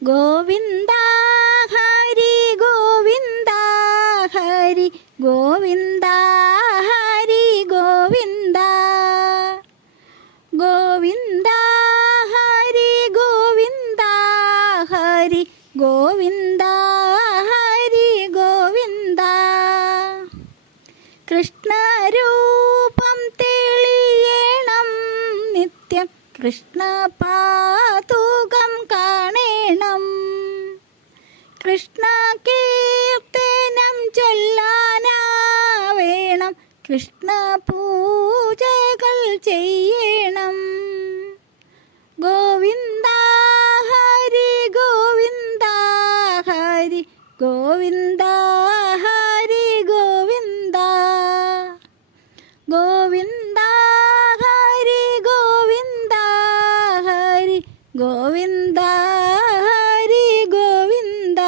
ഗോവിന്ദ ഹരി ഗോവിന്ദ ഹരി ഗോവിന്ദ ഹരി ഗോവിന്ദ ഗോവിന്ദ ഹരി ഗോവിന്ദ ഹരി ഗോവിന്ദ ഹരി ഗോവിന്ദ കൃഷ്ണരൂപം തെളിയണം നിത്യം കൃഷ്ണ പാതുകം കാണേണം കൃഷ്ണ കീർത്തനം ചൊല്ലാനാവേണം കൃഷ്ണ പൂജകൾ ചെയ്യണം ഗോവിന്ദ ഹരി ഗോവിന്ദ ഹരി ഗോവിന്ദ ഹരി ഗോവിന്ദ ഗോവിന്ദ ഹരി ഗോവിന്ദ ഹരി ഗോവിന്ദ ഹരി ഗോവിന്ദ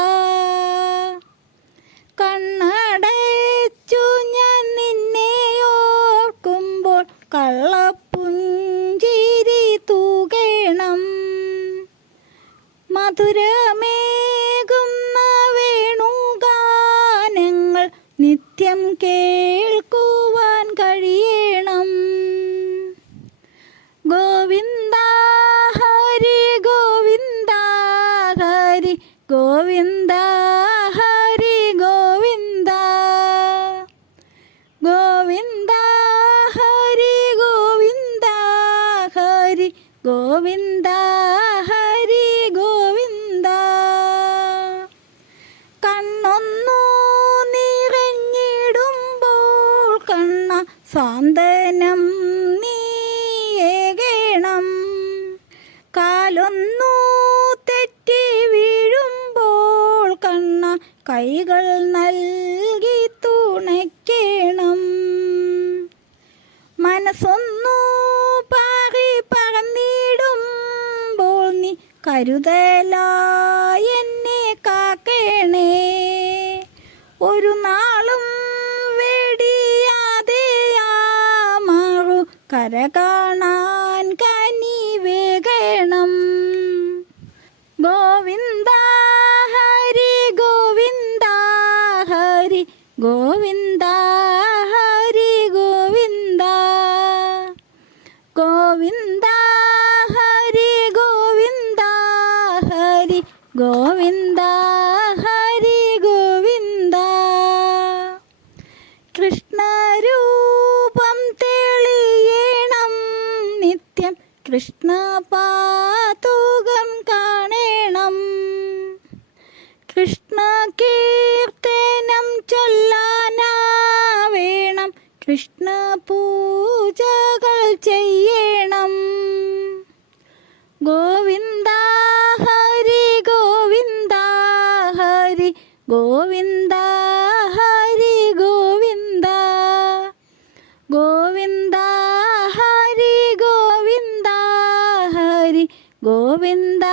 കണ്ണടച്ചു ഞാൻ നിന്നെ ഓർക്കുമ്പോൾ കള്ളപ്പുഞ്ചിരി തൂകേണം മധുരമേകുന്ന വേണുഗാനങ്ങൾ നിത്യം കേൾക്കുവാൻ കഴിയണം ഗോവിന്ദ ഹരി ഗോവിന്ദ ഹരി ഗോവിന്ദ ഹരി ഗോവിന്ദ ഗോവിന്ദ ഹരി ഗോവിന്ദ ഹരി ഗോവിന്ദ ഹരി ഗോവിന്ദ കണ്ണൊന്നു നിറഞ്ഞിടുമ്പോൾ കണ്ണ സാന്ത്വനം നീയേകണം കാലൊന്നു തെറ്റി വീഴുമ്പോൾ കണ്ണ കൈകൾ നൽകി തുണയ്ക്കണം മനസ്സൊന്നു പാറി പറന്നിടുമ്പോൾ നീ കരുതലായി എന്നെ കാക്കേണേ ഒരു നാളും വെടിയാതെ ആ മാറു കര കാണാൻ കനിവേകണം ഗോവിന്ദ ഹരി ഗോവിന്ദ ഹരി ഗോവിന്ദ ഹരി ഗോവിന്ദ ഗോവിന്ദ ഹരി ഗോവിന്ദ ഹരി ഗോവിന്ദ ഹരി ഗോവിന്ദ കൃഷ്ണരൂപം തെളിയണം നിത്യം കൃഷ്ണ പാതുകം കാണേണം കൃഷ്ണ കീർത്തനം ചൊല്ലാനാവേണം കൃഷ്ണ പൂജകൾ ചെയ്യണം ഗോവിന്ദ ഹരി ഗോവിന്ദ ഹരി ഗോവിന്ദ ഹരി ഗോവിന്ദ ഗോവിന്ദ ഹരി ഗോവിന്ദ ഹരി ഗോവിന്ദ